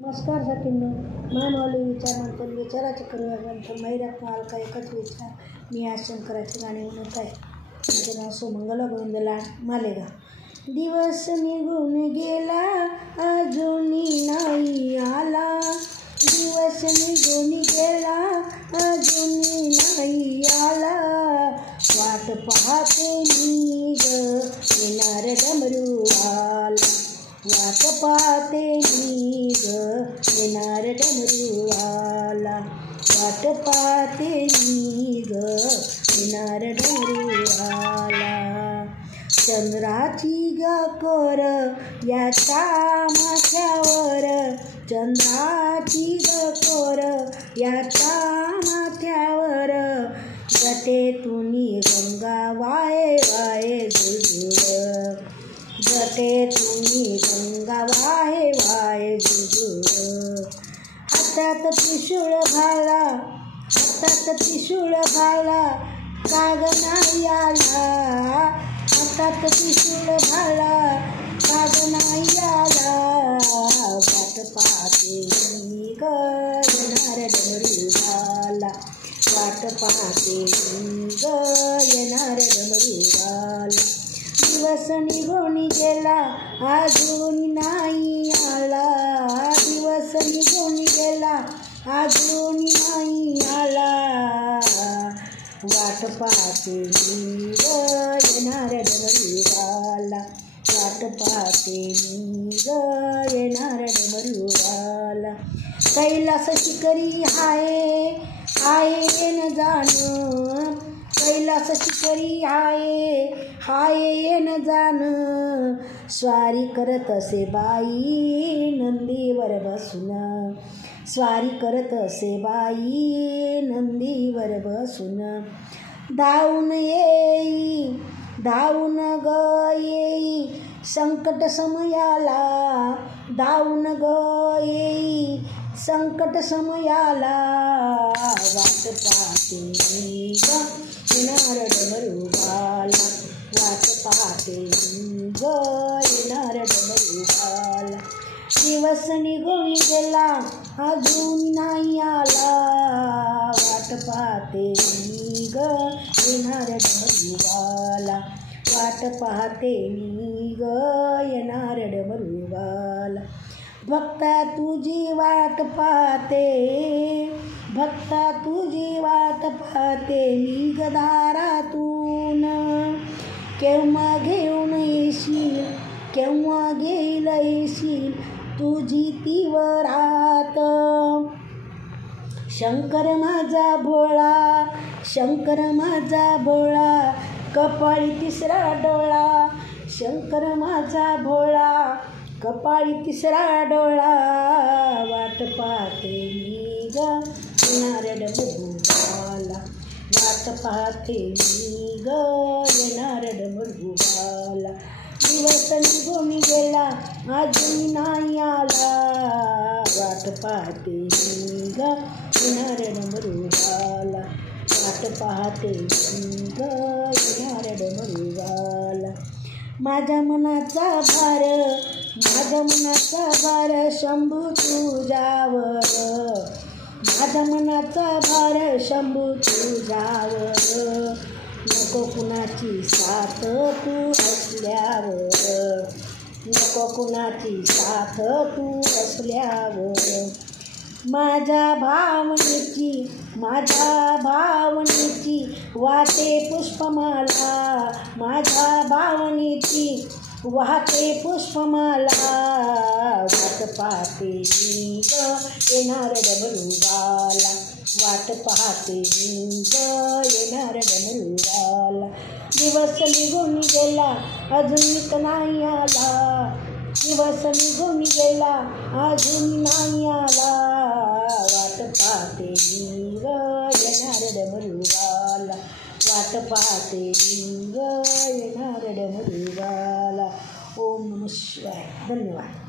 नमस्कार सखींनो मानवाली विचार म्हणतो विचाराचे करूया ग्रंथ महिला मालका एकच विचार मी आज शंकराची गाणी म्हणत आहे. माझे नाव सुमंगला गोविंदला मालेगा दिवस निघून गेला अजून नाही आला. दिवस निघून गेला अजून नाही आला. वाट पाहते मी ग येणार डमरू पाते पाहते मी ग येणार चंद्राची ग कोर याच्या माथ्यावर. चंद्राची ग कोर याच्या माथ्यावर. गते तुनी गंगा वाय वाय झुळझुळ गते तुम्ही गंगा वाय वाय जुजू हातात पिशुळ भाला हातात त्रिशूळ भाला काग नाही आला. हातात त्रिशूळ भाला काग नाही आला. वाट पाहते मी ग डमरू भाला. वाट पाहते मी ग येणार डमरू भाला. दिवस निघून गेला अजून नाही आला. दिवस निघून गेला अजून नाही आला. वाट पाहते मी ग येणार डमरुवाला. वाट पाहते मी ग येणार डमरुवाला. कैलास करी हाय हाय न जाण. कैलास शिखरी हाय हाये न जाण. स्वारी करत असे बाई नंदीवर बसून. स्वारी करत असे बाई वर बसून धावून येई धावून ग येई संकट समयाला. धावून ग येई संकट समयाला. वाट पाहते नारद ग येणार डमरुबाला वाट पाहते मी ग येणार दिवस निघून गेला अजून नाही आला. वाट पाहते मी ग येणार डमरुबाला वाट पाहते मी ग येणार डमरुबाला भक्ता तुझी वाट पाहते भक्ता तुझी वाट पाहते मी गदारातून केव्हा घेऊन येशील केव्हा घेईल येशील तुझी तीवरात शंकर माझा भोळा शंकर माझा भोळा कपाळी तिसरा डोळा. शंकर माझा भोळा कपाळी तिसरा डोळा. वाट पाहते मी ग येणार वाट पाहते मी ग येणार निघून गेला अजून नाही आला. वाट पाहते मी ग येणार डमरुबाला वाट पाहते मी ग येणार डमरुबाला माझ्या मनाचा भार माझ्या मनाचा भार शंभू तुझ्यावर. माझ्या मनाचा भार शंभू तुझ्यावर. नको कुणाची साथ तू असल्यावर नको कुणाची साथ तू असल्यावर. माझ्या भावनेची माझ्या भावनेची वाटे पुष्पमाला. माझ्या भावनेची वाहते पुष्पमाला. वाट पाहते मी ग येणार डमरुबाला वाट पाहते मी ग येणार डमरुबाला दिवस निघून गेला अजून नाही आला. दिवस निघून गेला अजून नाही आला. वाट पाहते मी ग येणार डमरुबाला वाट पाहते मी ग येणार डमरुबाला ओम शिवाय. धन्यवाद.